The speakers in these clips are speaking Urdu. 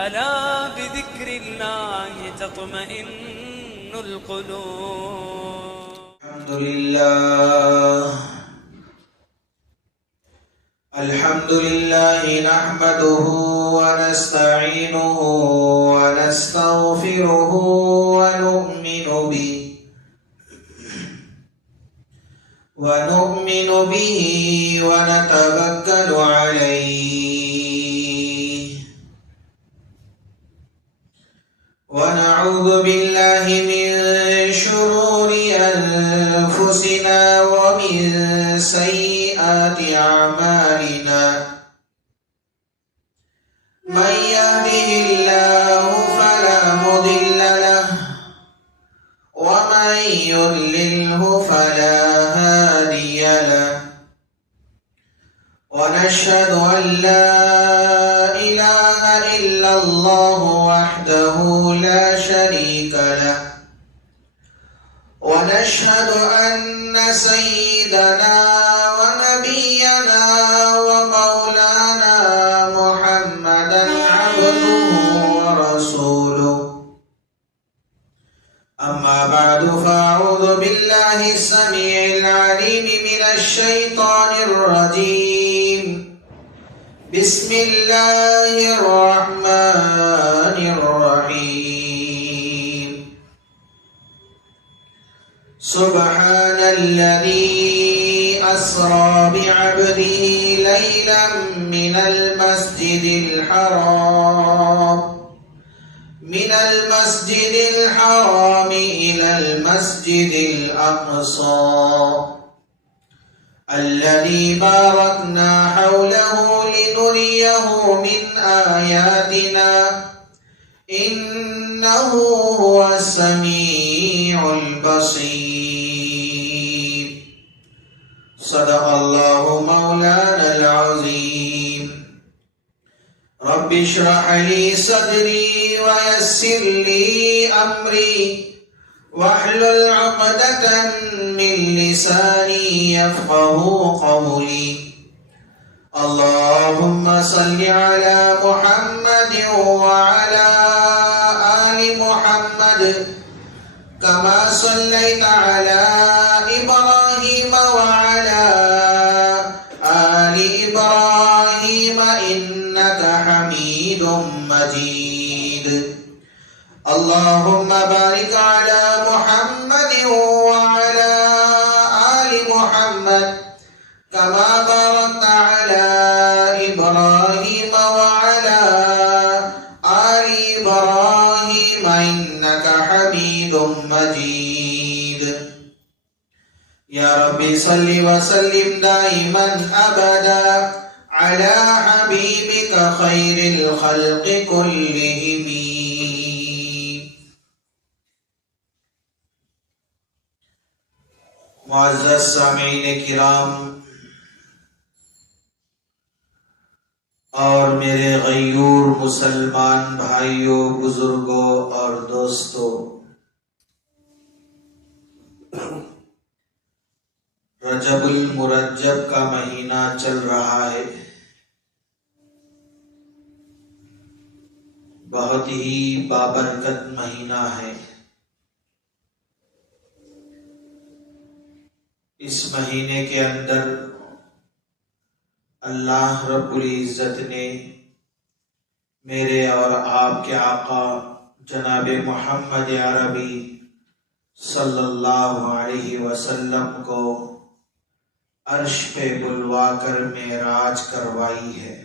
ألا بذكر الله تطمئن القلوب. الحمد لله نحمده ونستعينه ونستغفره ونؤمن به ونتوكل عليه ونعوذ بالله من شرور أنفسنا ومن سيئات أعمالنا من يهده الله فلا مضل له ومن يضلله فلا هادي له ونشهد أن لا إله إلا الله وحده لا شريك له ونشهد أن سيدنا ونبينا ومولانا محمدا عبده ورسوله. أما بعد فأعوذ بالله السميع العليم من الشيطان الرجيم. بسم الله الرحمن الرحيم. سبحان الذي أسرى بعبده ليلا من المسجد الحرام إلى المسجد الأقصى الذي باركنا حوله لنريه من آياتنا إنه هو السميع البصير. صدق الله مولانا العظيم. رب اشرح لي صدري ويسر لي أمري واحلل عقدة من لساني يفقه قولي. اللهم صل على محمد وعلى آل محمد كما صليت على إبراهيم وعلى آل إبراهيم إنك حميد مجيد. اللهم بارك على محمد وعلى آل محمد كما باركت على إبراهيم وعلى آل إبراهيم إنك حميد مجيد. يا ربي صل وسلم دائما أبدا على حبيبك خير الخلق كلهم. معزز سامعین کرام اور میرے غیور مسلمان بھائیوں، بزرگوں اور دوستوں، رجب المرجب کا مہینہ چل رہا ہے. بہت ہی بابرکت مہینہ ہے. اس مہینے کے اندر اللہ رب العزت نے میرے اور آپ کے آقا جناب محمد عربی صلی اللہ علیہ وسلم کو عرش پہ بلوا کر معراج کروائی ہے.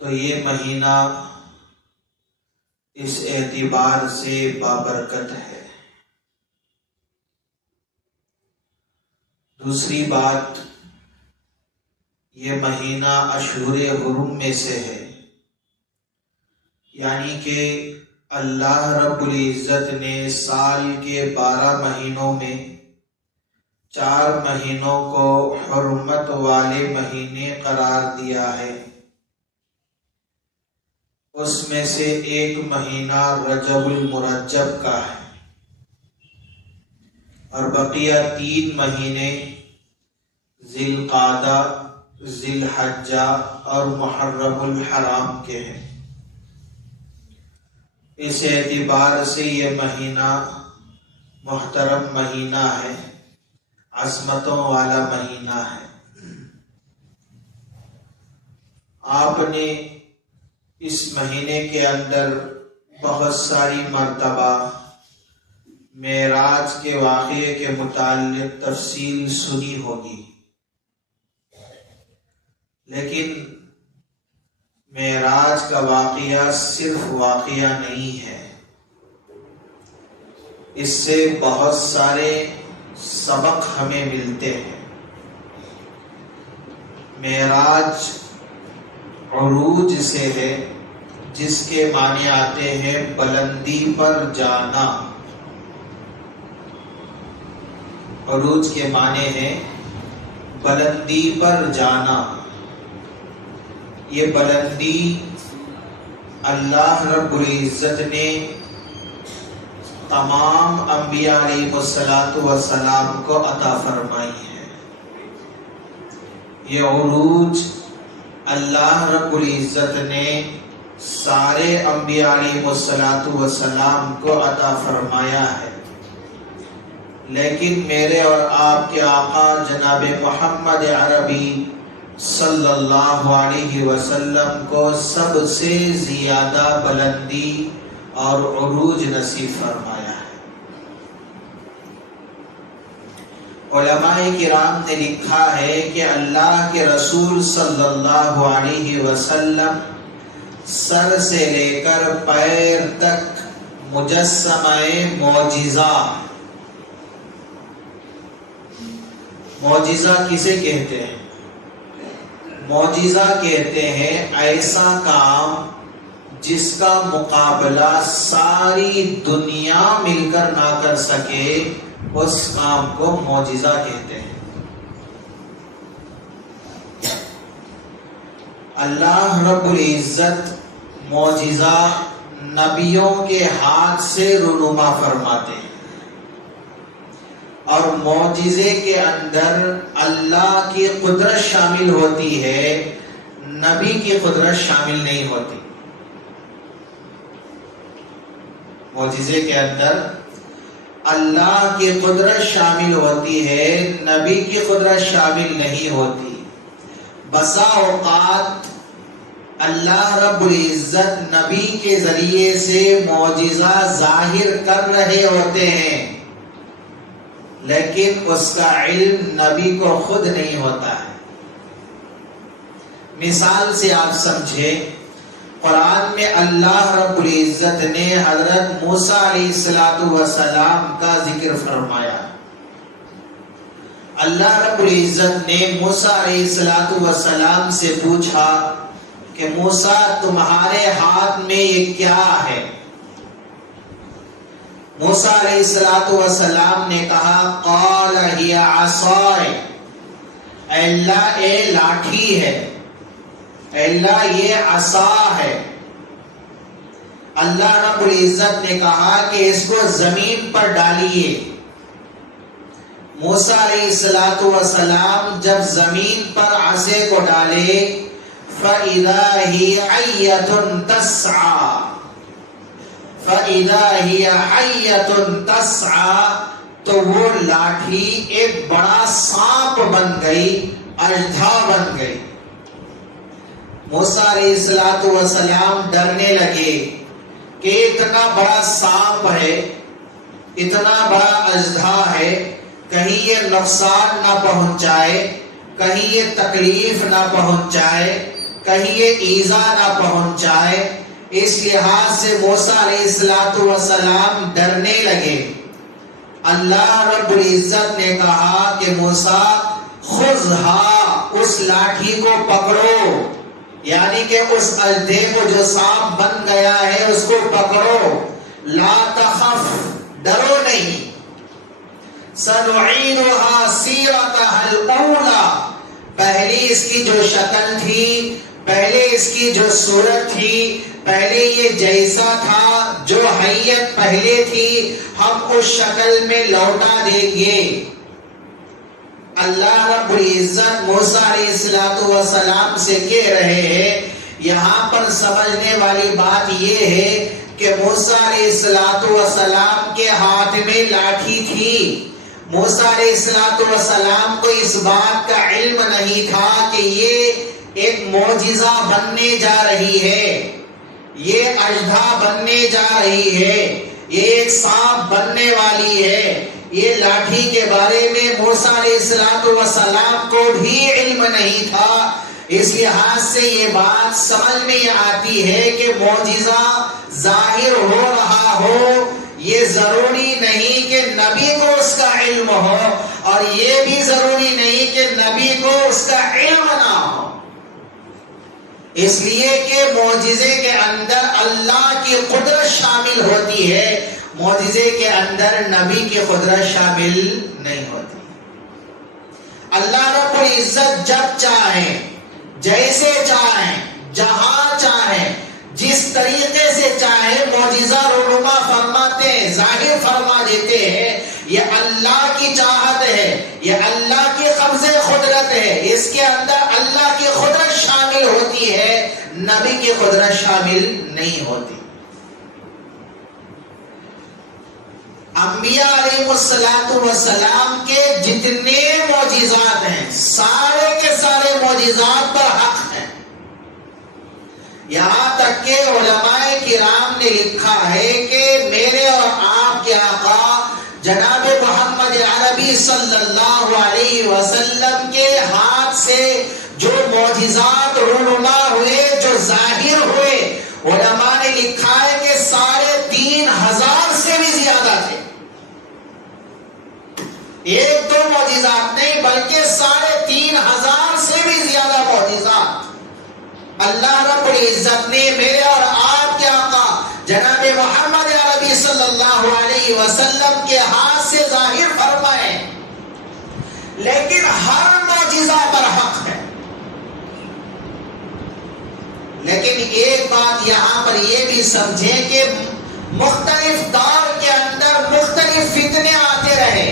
تو یہ مہینہ اس اعتبار سے بابرکت ہے. دوسری بات، یہ مہینہ اشہر حرم میں سے ہے، یعنی کہ اللہ رب العزت نے سال کے 12 مہینوں میں 4 مہینوں کو حرمت والے مہینے قرار دیا ہے. اس میں سے ایک مہینہ رجب المرجب کا ہے اور بقیہ 3 مہینے ذی القعدہ، ذی الحجہ اور محرم الحرام کے ہیں۔ اس اعتبار سے یہ مہینہ محترم مہینہ ہے، عظمتوں والا مہینہ ہے۔ آپ نے اس مہینے کے اندر بہت ساری مرتبہ معراج کے واقعے کے متعلق تفصیل سنی ہوگی، لیکن معراج کا واقعہ صرف واقعہ نہیں ہے، اس سے بہت سارے سبق ہمیں ملتے ہیں۔ معراج عروج سے ہے، جس کے معنی آتے ہیں بلندی پر جانا۔ عروج کے معنی ہیں بلندی پر جانا۔ یہ بلندی اللہ رب العزت نے تمام انبیاء علیہ السلام کو عطا فرمائی ہے۔ یہ عروج اللہ رب العزت نے سارے انبیاء علیہ السلام کو عطا فرمایا ہے، لیکن میرے اور آپ کے آقا جناب محمد عربی صلی اللہ علیہ وسلم کو سب سے زیادہ بلندی اور عروج نصیب فرمایا ہے۔ علماء کرام نے لکھا ہے کہ اللہ کے رسول صلی اللہ علیہ وسلم سر سے لے کر پیر تک مجسمہ معجزہ۔ معجزہ کسے کہتے ہیں؟ معجزہ کہتے ہیں ایسا کام جس کا مقابلہ ساری دنیا مل کر نہ کر سکے، اس کام کو معجزہ کہتے ہیں۔ اللہ رب العزت معجزہ نبیوں کے ہاتھ سے رونما فرماتے ہیں، اور معجزے کے اندر اللہ کی قدرت شامل ہوتی ہے، نبی کی قدرت شامل نہیں ہوتی۔ معجزے کے اندر اللہ کی قدرت شامل ہوتی ہے، نبی کی قدرت شامل نہیں ہوتی۔ بسا اوقات اللہ رب العزت نبی کے ذریعے سے معجزہ ظاہر کر رہے ہوتے ہیں، لیکن اس کا علم نبی کو خود نہیں ہوتا ہے۔ مثال سے آپ سمجھیں، قرآن میں اللہ رب العزت نے حضرت موسیٰ علیہ السلام کا ذکر فرمایا۔ اللہ رب العزت نے موسیٰ علیہ السلام سے پوچھا کہ موسیٰ تمہارے ہاتھ میں یہ کیا ہے؟ موسیٰ علیہ السلام نے کہا قال ہی عصائے، اے اللہ یہ لاٹھی ہے، اے اللہ یہ عصا ہے۔ اللہ رب العزت نے کہا کہ اس کو زمین پر ڈالیے۔ موسیٰ علیہ السلام جب زمین پر عصے کو ڈالے فَإِذَا هِيَ حَيَّةٌ تَسْعَى، فَإِذَا هِيَ حَيَّةٌ تَسْعَى، تو وہ لاٹھی ایک بڑا سانپ بن گئی، اژدھا بن گئی۔ موسیٰ علیہ السلام ڈرنے لگے کہ اتنا بڑا سانپ ہے، اتنا بڑا اژدھا ہے، کہیں یہ نقصان نہ پہنچائے، کہیں یہ تکلیف نہ پہنچائے، کہیں یہ ایذا نہ پہنچائے۔ اس لحاظ سے موسیٰ علیہ السلام ڈرنے لگے۔ اللہ رب العزت نے کہا کہ موسیٰ خذھا، اس لاٹھی کو پکڑو، یعنی کہ اس اژدھے کو جو سانپ بن گیا ہے اس کو پکڑو، لا تخف، ڈرو نہیں، سنعیدها سیرتها الاولی، پہلی اس کی جو شکل تھی، پہلے اس کی جو صورت تھی، پہلے یہ جیسا تھا، جو حیت پہلے تھی، ہم اس شکل میں لوٹا دیں گے۔ اللہ رب العزت موسیٰ علیہ السلام سے کہہ رہے ہیں، یہاں پر سمجھنے والی بات یہ ہے کہ موسیٰ علیہ السلام کے ہاتھ میں لاٹھی تھی۔ موسیٰ علیہ السلام کو اس بات کا علم نہیں تھا کہ یہ ایک معجزہ بننے جا رہی ہے، یہ اژدھا بننے جا رہی ہے، یہ ایک سانپ بننے والی ہے۔ یہ لاٹھی کے بارے میں موسیٰ علیہ السلام کو بھی علم نہیں تھا۔ اس لحاظ سے یہ بات سمجھ میں آتی ہے کہ معجزہ ظاہر ہو رہا ہو، یہ ضروری نہیں کہ نبی کو اس کا علم ہو، اور یہ بھی ضروری نہیں کہ نبی کو اس کا علم نہ ہو، اس لیے کہ معجزے کے اندر اللہ کی قدرت شامل ہوتی ہے، معجزے کے اندر نبی کی قدرت شامل نہیں ہوتی۔ اللہ رب العزت جب چاہیں، جیسے چاہیں، جہاں چاہیں، جس طریقے سے چاہیں معجزہ رونما فرماتے ہیں، ظاہر فرما دیتے ہیں۔ یہ اللہ کی چاہت ہے، یہ اللہ کی قبض قدرت ہے، اس کے اندر اللہ کی قدرت شامل ہوتی ہے، نبی کی قدرت شامل نہیں ہوتی۔ انبیاء علیہ السلام کے جتنے معجزات ہیں، سارے کے سارے معجزات پر حق ہیں۔ یہاں تک کہ علماء کرام نے لکھا ہے کہ میرے اور آپ کے آقا جناب محمد عربی صلی اللہ علیہ وسلم کے ہاتھ سے جو معجزات رونما ہوئے، جو ظاہر ہوئے، علماء نے لکھا ہے کہ 3,500 سے بھی زیادہ تھے۔ ایک دو معجزات نہیں بلکہ 3,500 سے بھی زیادہ معجزات اللہ رب العزت نے میرے اور آپ کے آقا جناب محمد عربی صلی اللہ علیہ وسلم کے ہاتھ سے ظاہر فرمائے، لیکن ہر معجزہ پر حق ہے۔ لیکن ایک بات یہاں پر یہ بھی سمجھیں کہ مختلف دور کے اندر مختلف فتنے آتے رہے،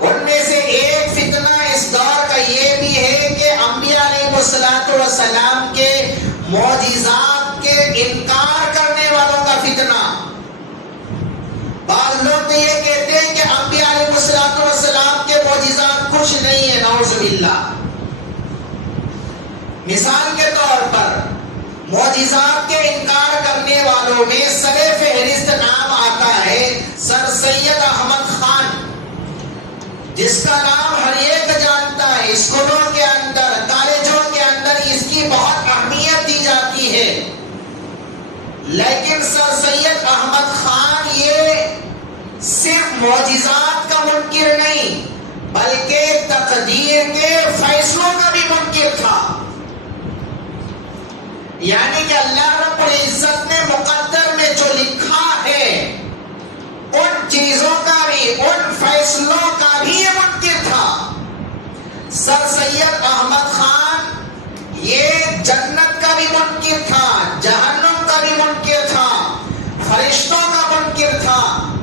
ان میں سے ایک فتنہ اس دور کا یہ بھی ہے کہ انبیاء علیہ السلام کے معجزات کے انکار کرنے والوں کا فتنہ۔ بعض لوگ تو یہ کہتے ہیں کہ انبیاء علیہ السلام کے معجزات کچھ نہیں ہے، نعوذ باللہ۔ مثال کے طور پر معجزات کے انکار کرنے والوں میں سر فہرست نام آتا ہے سر سید احمد خان، جس کا نام ہر ایک جانتا ہے۔ اسکولوں کے اندر، کالجوں کے اندر اس کی بہت اہمیت دی جاتی ہے، لیکن سر سید احمد خان یہ صرف معجزات کا منکر نہیں بلکہ تقدیر کے فیصلوں کا بھی منکر تھا۔ یعنی کہ اللہ رب العزت نے مقدر میں جو لکھا ہے ان چیزوں کا بھی، ان فیصلوں کا بھی یہ منکر تھا۔ سر سید احمد خان یہ جنت کا بھی منکر تھا، جہنم کا بھی منکر تھا، فرشتوں کا منکر تھا،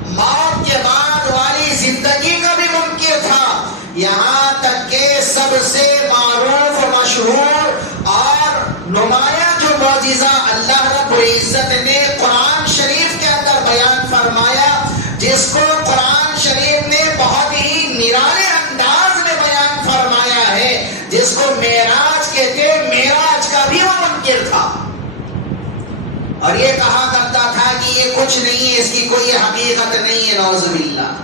موت کے بعد والی زندگی کا بھی منکر تھا، یہاں تک کہ سب سے معروف، مشہور اور نمایاں جو معجزہ اللہ رب العزت نے قرآن شریف کے اندر بیان فرمایا، جس کو قرآن شریف نے بہت ہی نرالے انداز میں بیان فرمایا ہے، جس کو معراج کہتے، معراج کا بھی وہ منکر تھا، اور یہ کہا کرتا تھا کہ یہ کچھ نہیں ہے، اس کی کوئی حقیقت نہیں ہے، نعوذ باللہ۔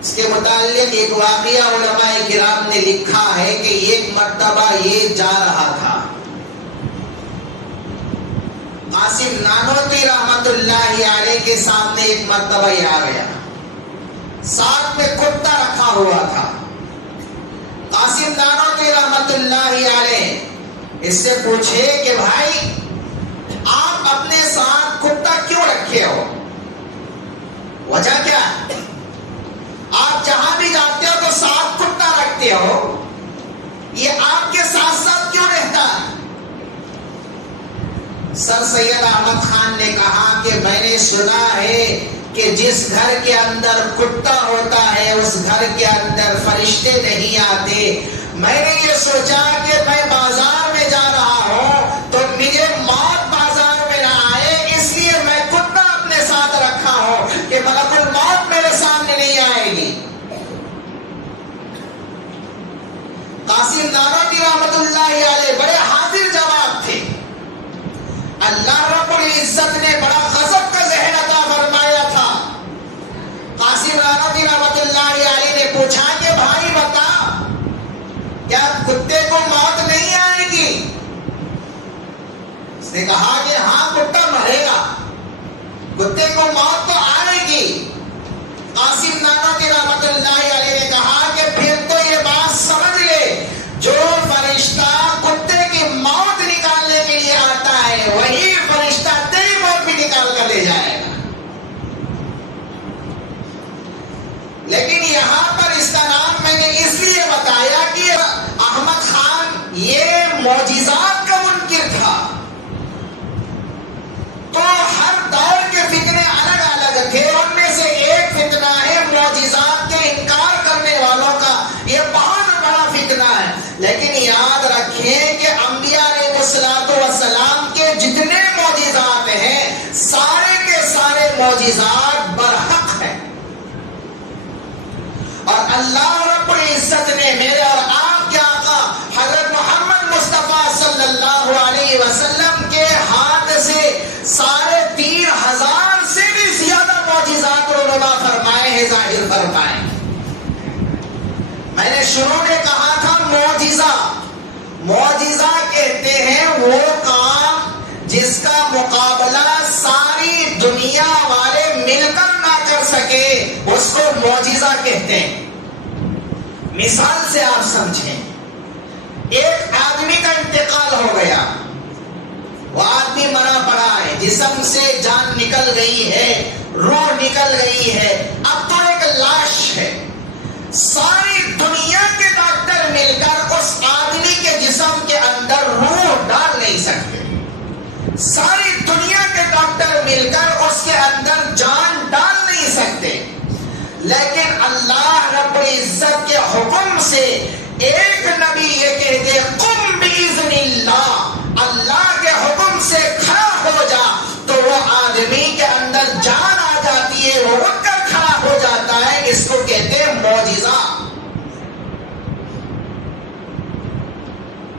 اس کے متعلق ایک واقعہ علماء کرام نے لکھا ہے کہ ایک مرتبہ یہ جا رہا تھا، قاسم نانوتوی رحمت اللہ علیہ کے سامنے ایک مرتبہ یہ آ گیا، ساتھ میں کتا رکھا ہوا تھا۔ قاسم نانوتوی رحمت اللہ علیہ اس سے پوچھے کہ بھائی آپ اپنے ساتھ کتا کیوں رکھے ہو، وجہ کیا ہے؟ آپ جہاں بھی جاتے ہو تو ساتھ کتا رکھتے ہو، یہ آپ کے ساتھ ساتھ کیوں رہتا ہے؟ سر سید احمد خان نے کہا کہ میں نے سنا ہے کہ جس گھر کے اندر کتا ہوتا ہے اس گھر کے اندر فرشتے نہیں آتے. میں نے یہ سوچا کہ میں بازار میں جا رہا ہوں تو مجھے موت بازار میں نہ آئے، اس لیے میں کتا اپنے ساتھ رکھا ہوں کہ ملک الموت میرے سامنے نہیں آئے گی. قاسم نانوتوی رحمت اللہ علیہ بڑے حاضر جواب تھے. اللہ رب العزت نے بڑا غضب کا ذہن عطا فرمایا تھا. قاسم نانوتوی رحمت اللہ علیہ نے پوچھا کہ بھائی بتا، کیا کتے کو موت نہیں آئے گی؟ اس نے کہا کہ ہاں کتا مرے گا، کتے کو موت تو آئے گی. قاسم نانوتوی رحمت اللہ علیہ نے کہا کہ پھر تو یہ بات سمجھ لے، جو فرشتہ کتے کی موت نکالنے کے لیے آتا ہے وہی فرشتہ تیری موت بھی نکال کر لے جائے گا. لیکن یہاں پر اس کا نام میں نے اس لیے بتایا کہ احمد خان یہ معجزات کا منکر تھا، تو ہر دور کے فتنے الگ الگ تھے. ان میں سے ایک فتنہ ہے معجزات کے انکار کرنے والوں کا، یہ بہت بڑا فتنہ ہے. لیکن یاد رکھیں کہ انبیاء علیہ السلام کے جتنے معجزات ہیں سارے کے سارے معجزات برحق ہیں، اور اللہ رب العزت نے میرے اور آپ کے آقا حضرت محمد مصطفیٰ صلی اللہ علیہ وسلم کے ہاتھ سے 3,500 سے بھی زیادہ معجزات رونما فرمائے ہیں، ظاہر فرمائے. میں نے شروع میں کہا تھا معجزہ کہتے ہیں وہ کام جس کا مقابلہ ساری دنیا والے مل کر نہ کر سکے اس کو معجزہ کہتے ہیں. مثال سے آپ سمجھیں، ایک آدمی کا انتقال ہو گیا، وہ آدمی مرا پڑا ہے، جسم سے جان نکل گئی ہے، روح نکل گئی ہے، اب تو ایک لاش ہے. ساری دنیا کے ڈاکٹر مل کر اس آدمی کے جسم کے اندر روح ڈال نہیں سکتے، ساری دنیا کے ڈاکٹر مل کر اس کے اندر جان ڈال نہیں سکتے. لیکن اللہ رب العزت کے حکم سے ایک نبی یہ کہتے قم باذن اللہ، اللہ کے حکم سے کھڑا ہو جا، تو وہ آدمی کے اندر جان آ جاتی ہے، وہ اٹھ کر کھڑا ہو جاتا ہے. اس کو کہتے ہیں معجزہ.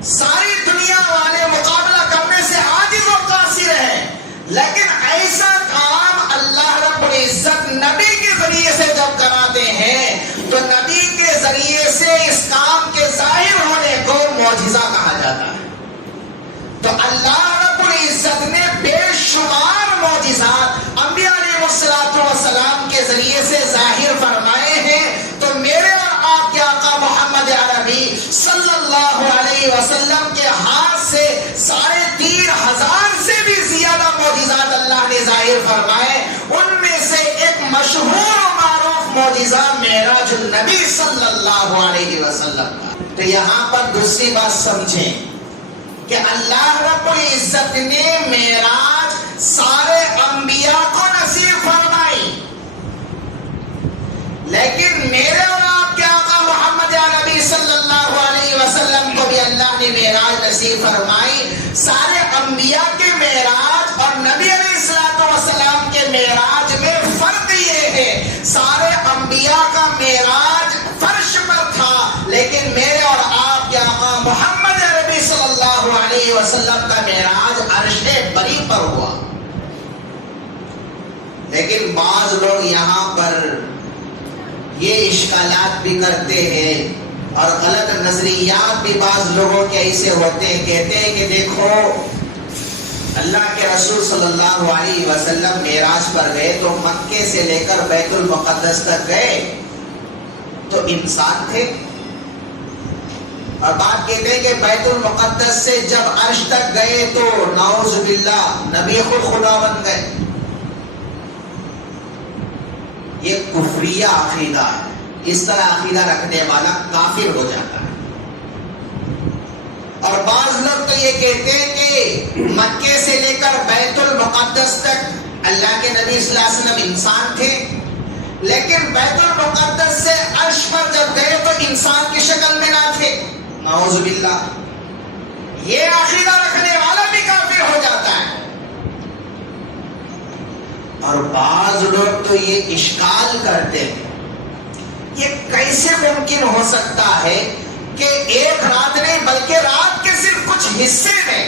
ساری دنیا والے مقابلہ کرنے سے عاجز و قاصر ہیں، لیکن ایسا کام اللہ رب العزت نبی کے ذریعے سے جب کراتے ہیں تو نبی کے ذریعے سے اس کام کے ظاہر ہونے کو معجزہ کہا جاتا ہے. تو اللہ رب العزت نے بے شمار معجزات انبیاء علیہ السلام کے ذریعے سے ظاہر فرمائے ہیں. تو میرے اور آپ کے آقا محمد عربی صلی اللہ علیہ وسلم کے ہاتھ سے 3,500 سے بھی زیادہ معجزات اللہ نے ظاہر فرمائے. ان میں سے ایک مشہور و معروف معجزہ معراج النبی صلی اللہ علیہ وسلم کا. تو یہاں پر دوسری بات سمجھیں کہ اللہ رب العزت نے معراج سارے انبیاء کو نصیب فرمائی، لیکن میرے اور آپ کے آقا محمد عربی صلی اللہ علیہ وسلم کو بھی اللہ نے معراج نصیب فرمائی. سارے انبیاء کے معراج اور نبی علیہ السلام کے معراج میں فرق یہ ہے، سارے انبیاء کا معراج فرش پر تھا، لیکن میرے اور آپ کے آقا محمد عربی صلی اللہ علیہ وسلم کا معراج عرش بری پر ہوا. لیکن بعض لوگ یہاں پر یہ اشکالات بھی کرتے ہیں اور غلط نظریات بھی بعض لوگوں کے ایسے ہوتے ہیں. کہتے ہیں کہ دیکھو اللہ کے رسول صلی اللہ علیہ وسلم معراج پر گئے تو مکے سے لے کر بیت المقدس تک گئے تو انسان تھے، اور بات کہتے ہیں کہ بیت المقدس سے جب عرش تک گئے تو نعوذ باللہ نبی خود خدا بن گئے. یہ کفریہ عقیدہ ہے، اس طرح عقیدہ رکھنے والا کافر ہو جاتا ہے. اور بعض لوگ تو یہ کہتے ہیں کہ مکے سے لے کر بیت المقدس تک اللہ کے نبی صلی اللہ علیہ وسلم انسان تھے، لیکن بیت المقدس سے عرش پر جب گئے تو انسان کی شکل میں نہ تھے، نعوذ باللہ۔ یہ عقیدہ رکھنے والا بھی کافر ہو جاتا ہے۔ اور بعض لوگ تو یہ اشکال کرتے ہیں، یہ کیسے ممکن ہو سکتا ہے کہ ایک رات نہیں بلکہ رات کے صرف کچھ حصے میں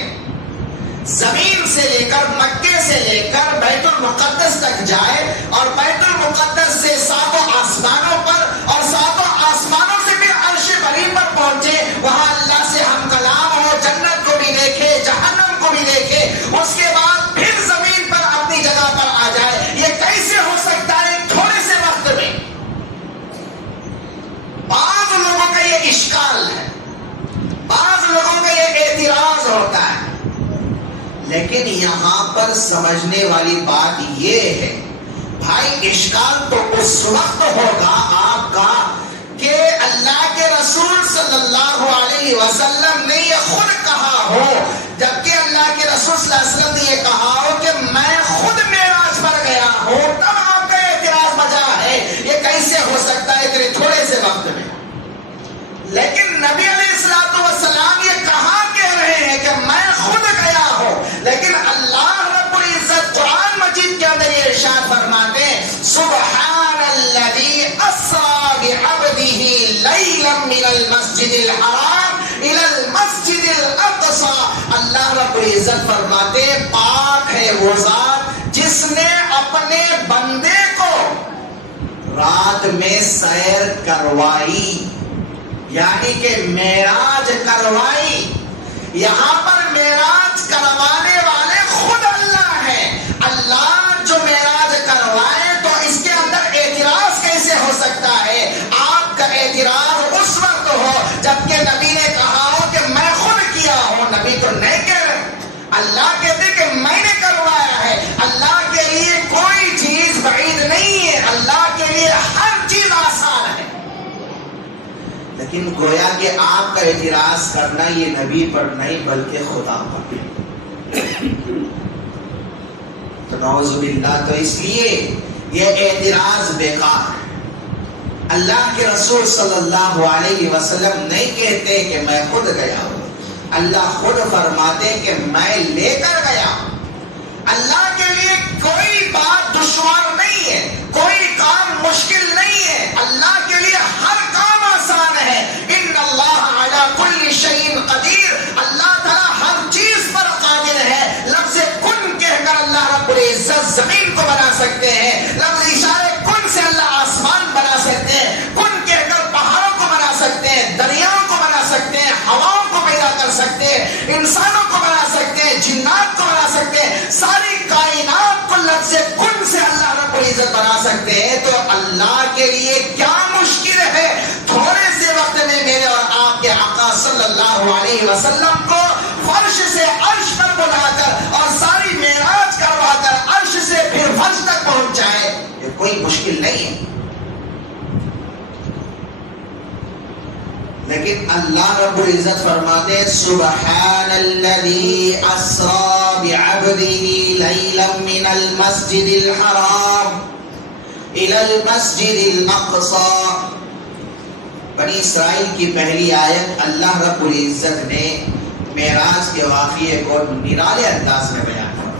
زمین سے لے کر مکے سے لے کر بیت المقدس تک جائے، اور بیت المقدس سے ساتوں آسمانوں پر اور ساتوں آسمانوں سے بھی عرش بری پر پہنچے، وہاں اللہ سے ہم کلام ہو، جنت کو بھی دیکھے، جہنم کو بھی دیکھے، اس کے بعد پھر زمین پر اپنی جگہ پر آ جائے؟ یہ کیسے ہو سکتا ہے تھوڑے سے وقت میں؟ بعض لوگوں کا یہ اشکال ہے، بعض لوگوں کا یہ اعتراض ہوتا ہے، لیکن یہاں پر سمجھنے والی بات یہ ہے، بھائی اشکال تو اس وقت ہوگا آپ کا کہ اللہ کے رسول صلی اللہ علیہ وسلم نے یہ خود کہا ہو، جبکہ اللہ کے رسول صلی اللہ علیہ وسلم نے یہ کہا ہو کہ میں خود معراج پر گیا ہوں، تب آپ کا اعتراض بجا ہے۔ یہ کیسے ہو سکتا ہے اتنے تھوڑے سے وقت میں؟ لیکن نبی علیہ الصلوۃ والسلام یہ کہاں کہہ رہے ہیں کہ میں خود گیا ہوں، لیکن اللہ رب العزت قرآن مجید کے اندر یہ ارشاد فرماتے ہیں، سبحان الذی اسری بعبدہ لیلا من المسجد الحرام الی المسجد الاقصی۔ اللہ رب العزت فرماتے ہیں پاک ہے وہ ذات جس نے اپنے بندے کو رات میں سیر کروائی، یعنی کہ معراج کروائی۔ یہاں پر معراج کروانے والے خود اللہ ہیں۔ اللہ جو معراج کروائے تو اس کے اندر اعتراض کیسے ہو سکتا ہے؟ آپ کا اعتراض اس وقت ہو جبکہ نبی نے کہا ہو کہ میں خود کیا ہوں۔ نبی تو نہیں کہہ رہے، اللہ کہتے کہ میں نے کروایا ہے۔ اللہ کے لیے کوئی چیز بعید نہیں ہے، اللہ کے لیے ہر چیز آسان ہے۔ لیکن گویا کہ آپ کا اعتراض کرنا یہ نبی پر نہیں بلکہ خدا پر، تو نعوذ باللہ، تو اس لیے یہ اعتراض بیکار ہے۔ اللہ کے رسول صلی اللہ علیہ وسلم نہیں کہتے کہ میں خود گیا ہوں، اللہ خود فرماتے کہ میں لے کر گیا ہوں۔ اللہ کے لیے کوئی بات دشوار نہیں ہے، کوئی کام مشکل نہیں ہے، اللہ کے لیے ہر کام آسان ہے۔ ان اللہ علی کل شیء قدیر، اللہ تعالی ہر چیز پر قادر ہے۔ لفظ کن کہہ کر اللہ رب العزت زمین کو بنا سکتے ہیں، لفظ اشارے کن سے اللہ آسمان بنا سکتے ہیں، کن کہہ کر پہاڑوں کو بنا سکتے ہیں، دریاؤں کو بنا سکتے ہیں، ہواؤں کو پیدا کر سکتے ہیں، انسانوں کو بنا سکتے ہیں، جنات کو بنا سکتے ہیں، ساری کائنات کو لفظ کن سے اللہ رب العزت بنا سکتے ہیں۔ تو اللہ کے لیے کیا مشکل ہے تھوڑے سے وقت میں میرے اور آپ کے آقا صلی اللہ علیہ وسلم کو فرش سے عرش پر بلا کر اور ساری معراج کروا کر عرش سے پھر فرش تک پہنچ جائے؟ یہ کوئی مشکل نہیں ہے۔ لیکن اللہ رب العزت فرماتے ہیں سبحان الذی اسری بعبدہ لیلا من المسجد الحرام الی المسجد الاقصی۔ بنی اسرائیل کی پہلی آیت اللہ رب العزت نے معراج کے واقعے کو نرالے انداز میں بیان کیا۔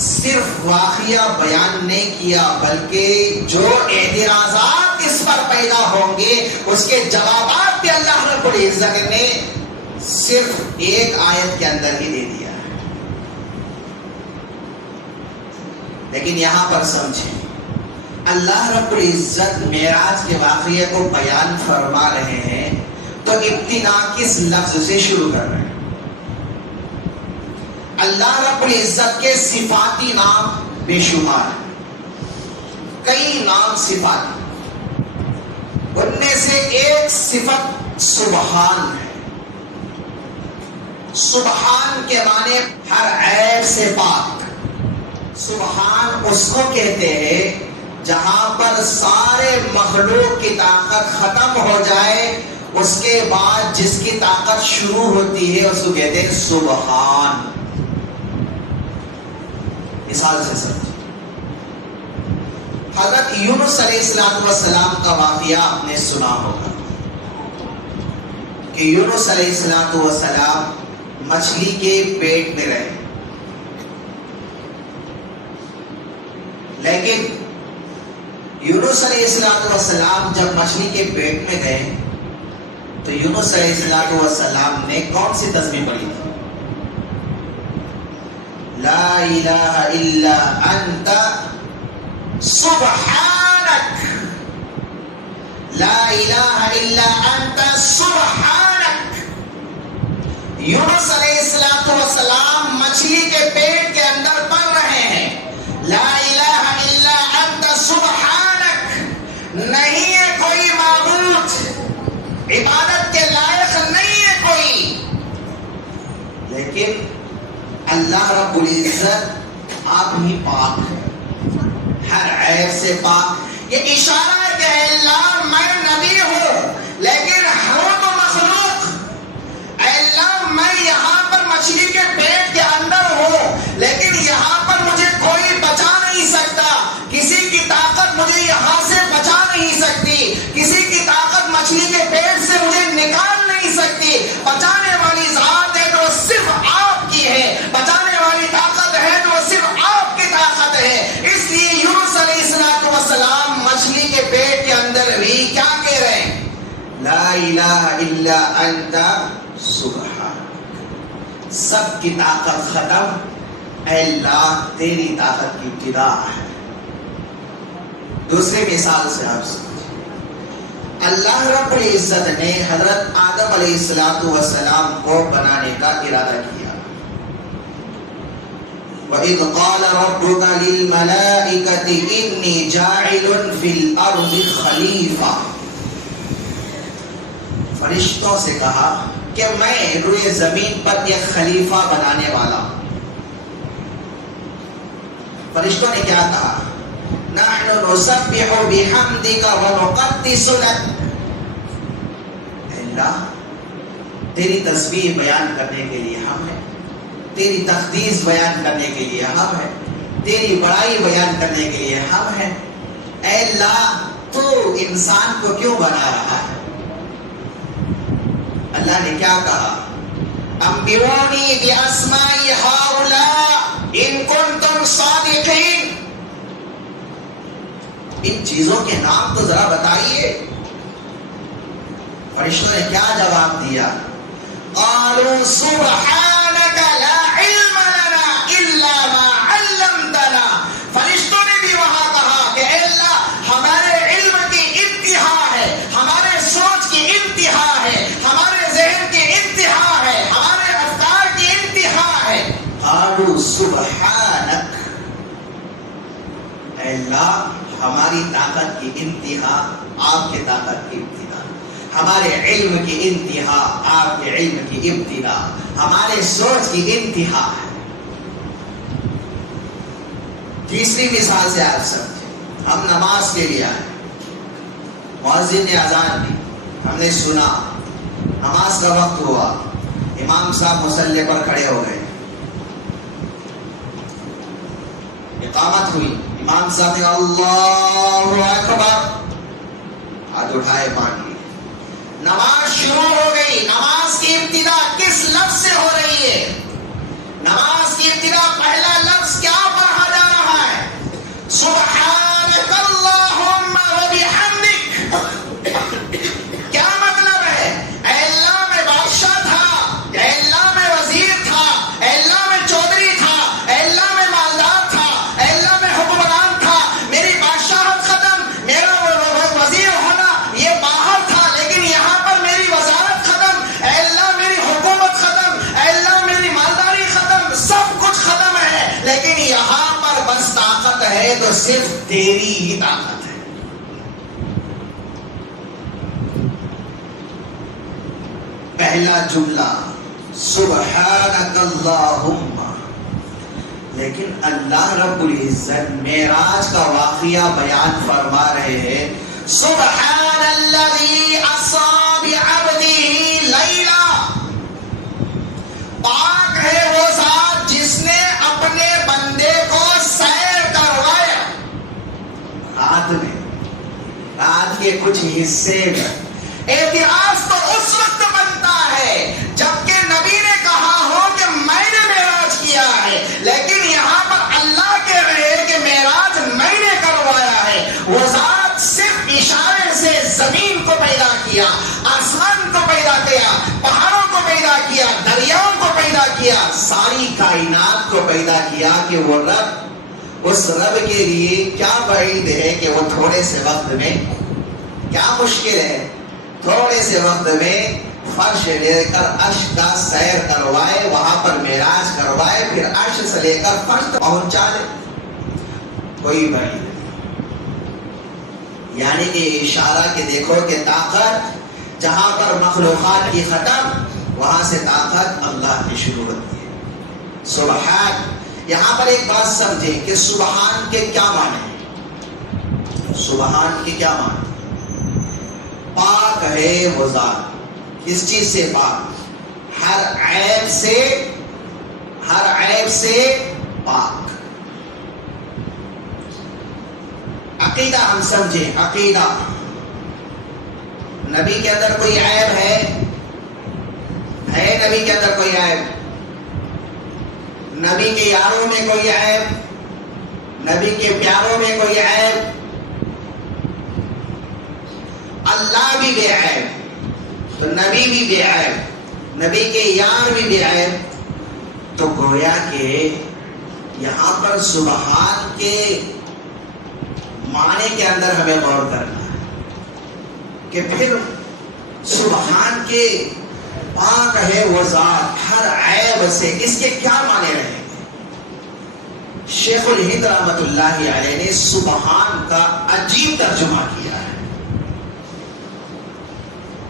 صرف واقعہ بیان نہیں کیا بلکہ جو اعتراضات اس پر پیدا ہوں گے اس کے جوابات بھی اللہ رب العزت نے صرف ایک آیت کے اندر ہی دے دیا ہے۔ لیکن یہاں پر سمجھیں، اللہ رب العزت معراج کے واقعے کو بیان فرما رہے ہیں تو ابتدا کس لفظ سے شروع کر رہے ہیں؟ اللہ رب العزت کے صفاتی نام بے شمار ہیں، کئی نام صفاتی، ان میں سے ایک صفت سبحان ہے۔ سبحان کے معنی ہر عیب سے پاک۔ سبحان اس کو کہتے ہیں جہاں پر سارے مخلوق کی طاقت ختم ہو جائے، اس کے بعد جس کی طاقت شروع ہوتی ہے اس کو کہتے ہیں سبحان۔ مثال سے سمجھیں. حضرت یونس علیہ السلام کا واقعہ آپ نے سنا ہوگا کہ یونس علیہ السلام مچھلی کے پیٹ میں رہے، لیکن یونس علیہ السلام جب مچھلی کے پیٹ میں گئے تو یونس علیہ السلام نے کون سی تسبیح پڑھی تھی؟ لا الہ الا انت سبحانک، لا الہ الا انت سبحانک. یونس علیہ السلام مچھلی کے پیٹ کے اندر پڑھ رہے ہیں لا الہ الا انت سبحانک، نہیں ہے کوئی معبود، عبادت کے لائق نہیں ہے کوئی، لیکن اللہ رب العزت آپ ہی پاک ہے، ہر عیب سے پاک. یہ اشارہ ہے کہ اے اللہ میں نبی ہوں لیکن ہوں تو مخلوق، اے اللہ میں یہاں پر مچھلی کے پیٹ کے اندر ہوں لیکن یہاں پر مجھے کوئی بچا نہیں سکتا، کسی کی طاقت مجھے یہاں سے بچا نہیں سکتی، کسی کی طاقت مچھلی کے پیٹ سے مجھے نکال نہیں سکتی. بچانے والی ذات ہے تو صرف آپ کی ہے، بچانے والی طاقت ہے تو صرف آپ کی طاقت ہے. اس لیے یونس علیہ السلام مچھلی کے پیٹ کے اندر بھی کیا کہہ رہے ہیں؟ لا الہ الا انت سبحانک، سب کی طاقت ختم، اے اللہ تیری طاقت کی ابتدا ہے. دوسری مثال سے آپ سمجھیں، اللہ رب العزت نے حضرت آدم علیہ السلام کو بنانے کا ارادہ کیا. وَإِذْ قَالَ رَبُّكَ لِلْمَلَائِكَةِ إِنِّي جَاعِلٌ فِي الْأَرْضِ خَلِيفَةً، فرشتوں سے کہا کہ میں روئے زمین پر ایک خلیفہ بنانے والا ہوں. فرشتوں نے کیا کہا؟ نَحْنُ نُسَبِّحُ بِحَمْدِكَ وَنُقَدِّسُ لَكَ، اللہ تیری تسبیح بیان کرنے کے لیے ہم ہیں، تیری تقدیس بیان کرنے کے لیے ہم ہیں، تیری بڑائی بیان کرنے کے لیے ہم ہیں. اے اللہ تو انسان کو کیوں بنا رہا ہے؟ اللہ نے کیا کہا؟ انبئونی باسماء ہؤلاء ان کنتم صادقین، ان چیزوں کے نام تو ذرا بتائیے. فرشتوں نے کیا جواب دیا؟ قالوا سبحانک لا علم لنا الا ما علمتنا. فرشتوں نے بھی وہاں کہا کہ اے اللہ ہمارے علم کی انتہا ہے، ہمارے سوچ کی انتہا ہے، ہمارے ذہن کی انتہا ہے، ہمارے افکار کی انتہا ہے. قالوا سبحانک، اے اللہ ہماری طاقت کی انتہا آپ کی طاقت کی ابتدا، ہمارے علم کی انتہا آپ کے علم کی ابتدا، ہمارے سوچ کی انتہا ہے. تیسری مثال سے آپ سمجھیں، ہم نماز کے لیے آئے، مؤذن نے اذان دی، ہم نے سنا، نماز کا وقت ہوا، امام صاحب مصلی پر کھڑے ہو گئے، اقامت ہوئی، امام صاحب نے اللہ اکبر، ہاتھ اٹھائے مان لیے، نماز شروع ہو گئی. نماز کی ابتدا کس لفظ سے ہو رہی ہے؟ نماز کی ابتدا پہلا لفظ کیا پڑھا جا رہا ہے؟ سبحانک اللہم وبحمدک. کیا مطلب ہے؟ اے اللہ میں بادشاہ تھا، اے اللہ میں وزیر تھا، اے اللہ میں چودھری تھا، اے اللہ میں مالدار تھا، اے اللہ میں حکمران تھا، میری بادشاہت ختم، میرا وزیر ہونا یہ باہر تھا لیکن یہاں پر میری وزارت ختم، اے اللہ میری حکومت ختم، اے اللہ میری مالداری ختم، سب کچھ ختم ہے لیکن یہاں پر بس طاقت ہے تو صرف تیری ہی طاقت ہے. پہلا جملہ سبحانک اللہم، لیکن اللہ رب العزت معراج کا واقعہ بیان فرما رہے ہیں. سبحان الذی اسری بعبدہ لیلا، پاک ہے وہ ذات جس نے اپنے بندے کو کچھ حصے میں. اعتراض تو اس وقت بنتا ہے جبکہ نبی نے کہا ہو کہ میں نے معراج کیا ہے، لیکن یہاں پر اللہ کہہ رہے ہیں کہ معراج میں نے کروایا ہے. وہ ذات صرف اشارے سے زمین کو پیدا کیا، آسمان کو پیدا کیا، پہاڑوں کو پیدا کیا، دریاؤں کو پیدا کیا، ساری کائنات کو پیدا کیا کہ وہ رب، اس رب کے لیے کیا بعید ہے کہ وہ تھوڑے سے وقت میں، کیا مشکل ہے تھوڑے سے وقت میں فرش لے کر عرش کا سیر کروائے، وہاں پر معراج کروائے، پھر عرش سے لے کر فرش تک پہنچا دے. کوئی بعید نہیں. یعنی کہ اشارہ کہ دیکھو کہ طاقت جہاں پر مخلوقات کی ختم، وہاں سے طاقت اللہ کی شروع ہوتی ہے. سبحان. یہاں پر ایک بات سمجھیں کہ سبحان کے کیا معنی ہیں؟ سبحان کے کیا معنی؟ پاک ہے وہ ذات. کس چیز سے پاک؟ ہر عیب سے، ہر عیب سے پاک. عقیدہ ہم سمجھیں. عقیدہ نبی کے اندر کوئی عیب ہے نبی کے اندر کوئی عیب؟ نبی کے یاروں میں کوئی عیب؟ نبی کے پیاروں میں کوئی عیب؟ اللہ بھی بے عیب، تو نبی بھی بے عیب، نبی کے یار بھی بے عیب. تو گویا کہ یہاں پر سبحان کے معنی کے اندر ہمیں غور کرنا ہے کہ پھر سبحان کے پاک ہے وہ ذات ہر عیب سے، اس کے کیا معنی رہیں گے؟ شیخ الہند رحمت اللہ علیہ نے سبحان کا عجیب ترجمہ کیا ہے.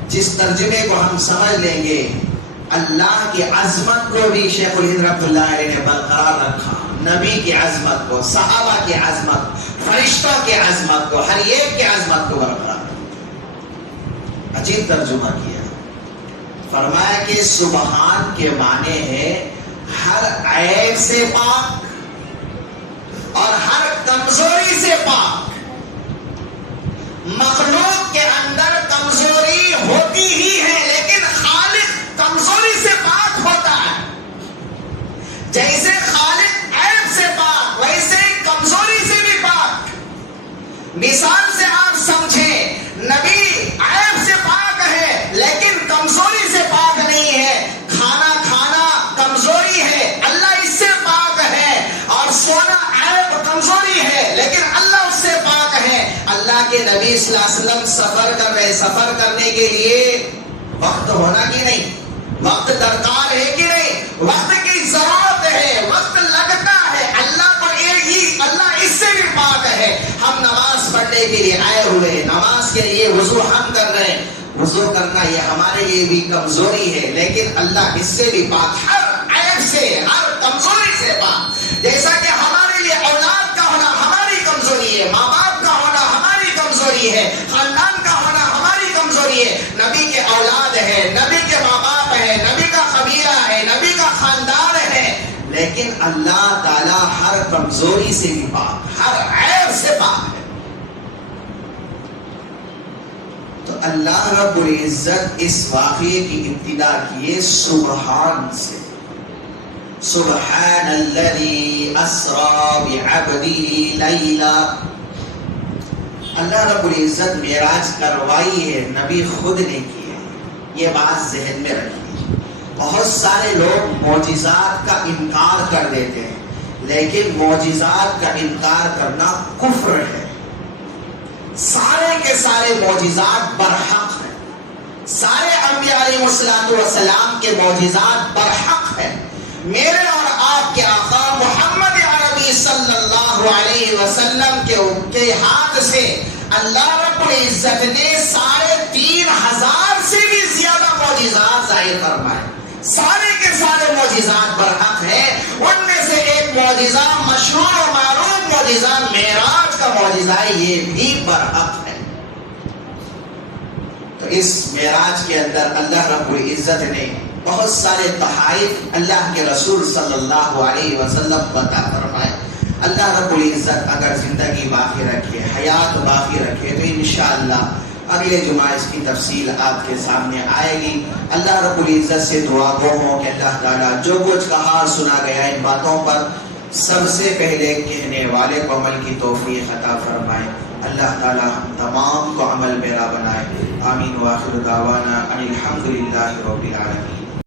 جس ترجمے کو ہم سمجھ لیں گے، اللہ کی عظمت کو بھی شیخ الہند رحمت اللہ علیہ نے برقرار رکھا، نبی کی عظمت کو، صحابہ کی عظمت، فرشتوں کی عظمت کو، ہر ایک کی عظمت کو برقرار رکھا. عجیب ترجمہ کیا. فرمایا کہ سبحان کے معنی ہے ہر عیب سے پاک اور ہر کمزوری سے پاک. مخلوق کے اندر کمزوری ہوتی ہی ہے، لیکن خالق کمزوری سے پاک ہوتا ہے. جیسے خالق عیب سے پاک، ویسے کمزوری سے بھی پاک. مثال سے آپ سمجھیں، نبی عیب سے پاک ہے لیکن کمزوری سے پاک نہیں ہے. کھانا کھانا کمزوری ہے، اللہ اس سے پاک ہے. اور سونا عیب کمزوری ہے لیکن اللہ اس سے پاک ہے. اللہ کے نبی صلی اللہ علیہ وسلم سفر کر رہے، سفر کرنے کے لیے وقت ہونا کہ نہیں؟ وقت درکار ہے کہ نہیں؟ وقت کی ضرورت ہے، وقت لگتا ہے. اللہ پر ایک ہی اللہ اس سے بھی پاک ہے. ہم نماز پڑھنے کے لیے آئے ہوئے ہیں، نماز کے لیے وضو ہم کر رہے ہیں. وضو کرنا یہ ہمارے لیے بھی کمزوری ہے، لیکن اللہ اس سے بھی پاک، ہر عیب سے، ہر کمزوری سے پاک. جیسا کہ ہمارے لیے اولاد کا ہونا ہماری کمزوری ہے، ماں باپ کا ہونا ہماری کمزوری ہے، خاندان کا ہونا ہماری کمزوری ہے. نبی کے اولاد ہے، نبی کے ماں باپ ہے، نبی کا قبیلہ ہے، نبی کا خاندان ہے، لیکن اللہ تعالی ہر کمزوری سے بھی پاک، ہر عیب سے پاک ہے. تو اللہ رب العزت اس واقعے کی ابتدا کیے سبحان سے. سبحان الذی اسری بعبدہ لیلا. اللہ رب العزت معراج کروائی ہے، نبی خود نے کی ہے. یہ بات ذہن میں رکھیے. بہت سارے لوگ معجزات کا انکار کر دیتے ہیں، لیکن معجزات کا انکار کرنا کفر ہے. سارے کے سارے معجزات برحق ہیں. سارے انبیاء علیہ السلام کے معجزات برحق ہیں. میرے اور آپ کے آقا محمد عربی صلی اللہ علیہ وسلم کے ہاتھ سے اللہ رب العزت نے 3,500 سے بھی زیادہ معجزات ظاہر فرمائے. سارے کے سارے معجزات برحق ہیں. ان میں سے ایک معجزہ مشہور و معروف معجزہ معراج کا معجزہ ہے، یہ بھی برحق ہے. تو اس معراج کے اندر اللہ رب العزت نے بہت سارے تحائف اللہ کے رسول صلی اللہ علیہ وسلم کو عطا فرمائے. اللہ رب العزت اگر زندگی باقی رکھے، حیات باقی رکھے، تو انشاءاللہ اگلے جمعہ اس کی تفصیل آپ کے سامنے آئے گی۔ اللہ رب العزت سے دعا گو ہوں کہ اللہ تعالیٰ جو کچھ کہا سنا گیا ان باتوں پر سب سے پہلے کہنے والے کو عمل کی توفیق عطا فرمائے۔ اللہ تعالیٰ ہم تمام کو عمل پیرا بنائے۔ آمین۔ وآخر دعوانا ان الحمد للہ رب العالمین۔